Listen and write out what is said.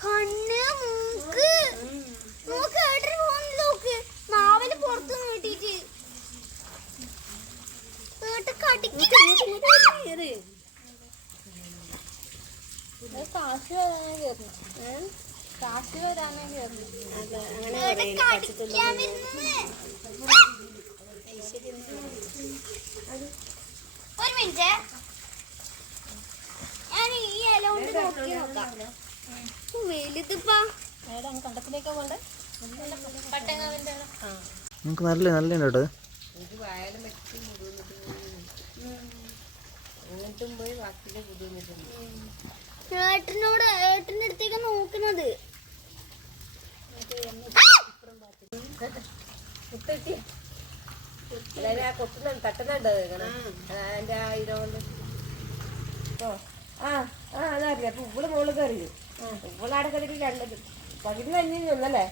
കണ്ണ് മൂക്ക്. മൂക്ക് എവിടെ പോകുന്നു നോക്ക്. നാവൽ പുറത്ത് നീട്ടിട്ട് വീട്ട് കടിക്കേറി കാശ് വരാനേ ഒരു മിനിറ്റ്. ഞാൻ ഈ ഇല കൊണ്ട് നോക്കി നോക്കാം. ഏടാ കണ്ടത്തിലേക്ക് പോണ്ടേ പട്ടങ്ങാവിന്റെ നമുക്ക് നല്ല നല്ല കേട്ടോ. ഏട്ടനോട് ഏട്ടന്റെ അടുത്തേക്ക് നോക്കുന്നത്. കുത്തെത്തി അതായത് ആ കൊത്തുന്ന തട്ടുന്നുണ്ടോ അതിന്റെ ആ. ഇതുകൊണ്ട്. ഓ ആ ആ അതറിയാം. അപ്പൊ ഇവിടെ മോൾ കയറി ഇവളവിടെ കയറി കണ്ടത് പകുതി തന്നെ ഒന്നല്ലേ